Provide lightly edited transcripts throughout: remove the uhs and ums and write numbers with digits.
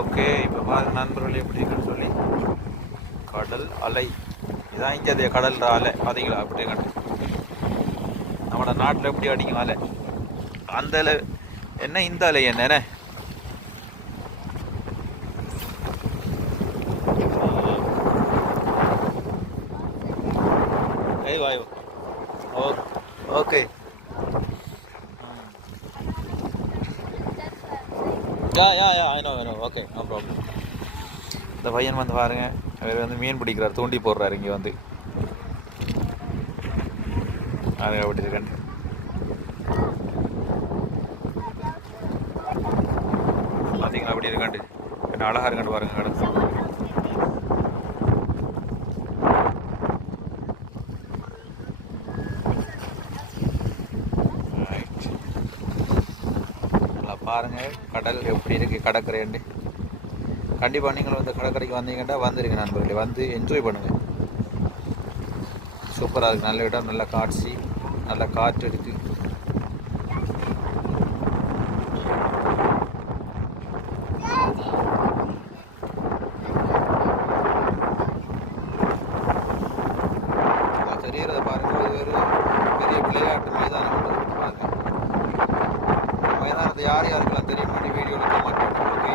Okay, இப்போ பாருங்க நண்பர்களே எப்படி இருக்குன்னு சொல்லி. கடல் அலை இதான் இங்கே அதே கடல் அலை பார்த்தீங்களா? அப்படி கண்டு நம்மளோட நாட்டில் எப்படி அடிக்கும் அலை, அந்த அலை என்ன இந்த அலை என்ன வாயு. Okay, I know okay, no problem. இந்த பையன் வந்து பாருங்க, அவர் வந்து மீன் பிடிக்கிறார், தூண்டி போடுறாரு இங்கே வந்து. பாருங்க அப்படி இருக்கேன். பார்த்தீங்களா அப்படி இருக்காண்டு என்ன அழகா இருக்காண்டு பாருங்க கடல். பாருங்க கடல் எப்படி இருக்கு, கடற்கரைண்டு. கண்டிப்பாக நீங்களும் இந்த கடற்கரைக்கு வந்தீங்கன்னா வந்துருங்க நண்பர்களே, வந்து என்ஜாய் பண்ணுங்க. சூப்பராக இருக்குது, நல்ல இடம், நல்ல காட்சி, நல்ல காற்று இருக்கு. தெரியறத பாருங்க, இது ஒரு பெரிய விளையாட்டு மைதானம் பாருங்க. மைதானத்தை யார் யாருக்கெல்லாம் தெரிய மாட்டேன் வீடியோவில் கமெண்ட் பண்ணுங்க.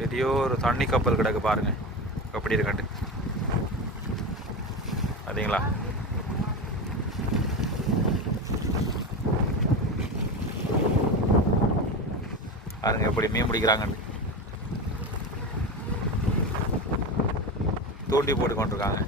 பெரிய ஒரு தண்ணி கப்பல் கிடக்கு பாருங்க எப்படி இருக்காண்டு. பார்த்தீங்களா? பாருங்க எப்படி மீன் பிடிக்கிறாங்கன்னு, தூண்டி போட்டு கொண்டிருக்காங்க.